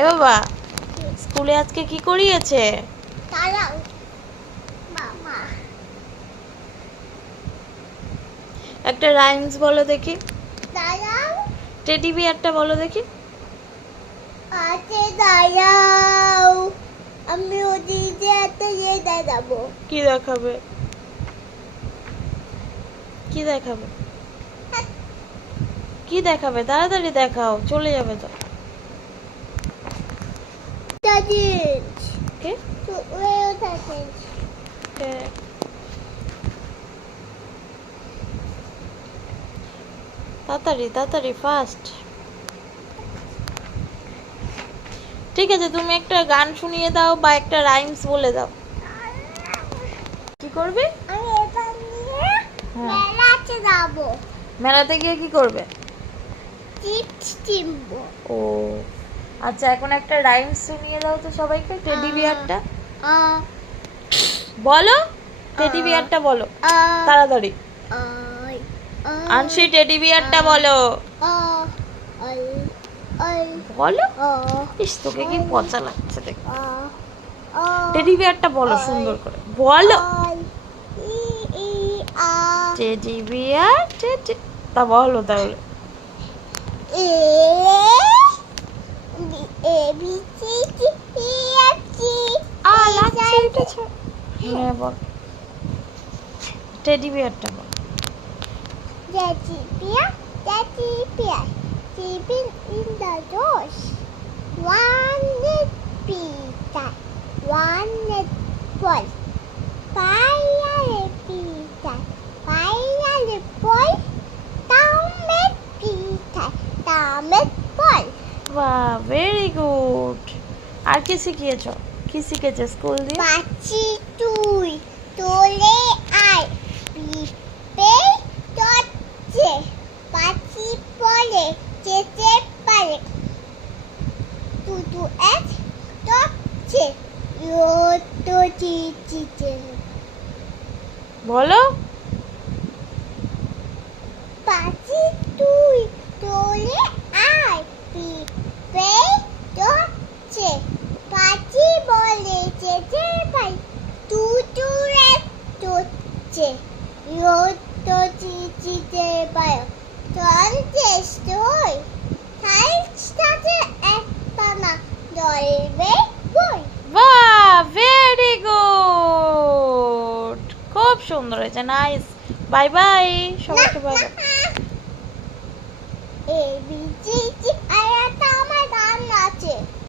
এ বাবা, স্কুলে আজকে কি করিয়েছে? দাঁড়াও মামা, একটা রাইমস বলো দেখি। দাঁড়াও টেডি বিয়ারটা বলো দেখি। আছে, দাঁড়াও আমি ওদিকে একটা ইয়ে দেখাবো। কি দেখাবে? কি দেখাবে? কি দেখাবে? তাড়াতাড়ি দেখাও, চলে যাবে তো। Daddy, K? where is কে? তাড়াতাড়ি তাড়াতাড়ি, ফাস্ট। ঠিক আছে, তুমি একটা গান শুনিয়ে দাও বা একটা রাইমস বলে দাও। কি করবে? আমি এটা নিয়ে হ্যাঁ। মেলাতে যাবো। মেলাতে গিয়ে কি করবে? চিপস কিনবো। ও আচ্ছা, এখন একটা রাইমস শুনিয়ে দাও তো সবাইকে, টেডি বিয়ারটা বলো। টেডি বিয়ারটা বলো তাড়াতাড়ি। আনসি, টেডি বিয়ারটা বলো। বলো। ইস, তোকে কি পচা লাগছে দেখ। টেডি বিয়ারটা বলো সুন্দর করে বলো। টেডি বিয়ার, টেডি, তা বলো তাহলে। হ্যাঁ বল, teddy বিয়ারটা ball. Daddy bear, sleeping in the doors. One is pizza, one is boy. Fire pizza, fire boy. Down is pizza, down is boy. বাহ, ভেরি গুড। আর কি শিখিয়েছ? কি শিখেছে স্কুল দিয়ে? পাচ্ছি তুই তোলে আয় পিপে চচ্ছে পাচ্ছি পরে যেতে পারে তুতু এক চচ্ছে তো চিচিতে বলো। পাচ্ছি তুই তোলে আয় পিপে চচ্ছে পাচ্ছি বলে যেতে পারে তুতু এক চচ্ছে তো চিচিতে পারে চলছিস তুই সাথে একটা না ধরবে বই। বাহ, ভেরি গুড, খুব সুন্দর হয়েছে, নাইস। বাই বাই সবাইকে, বাই বাই। ABC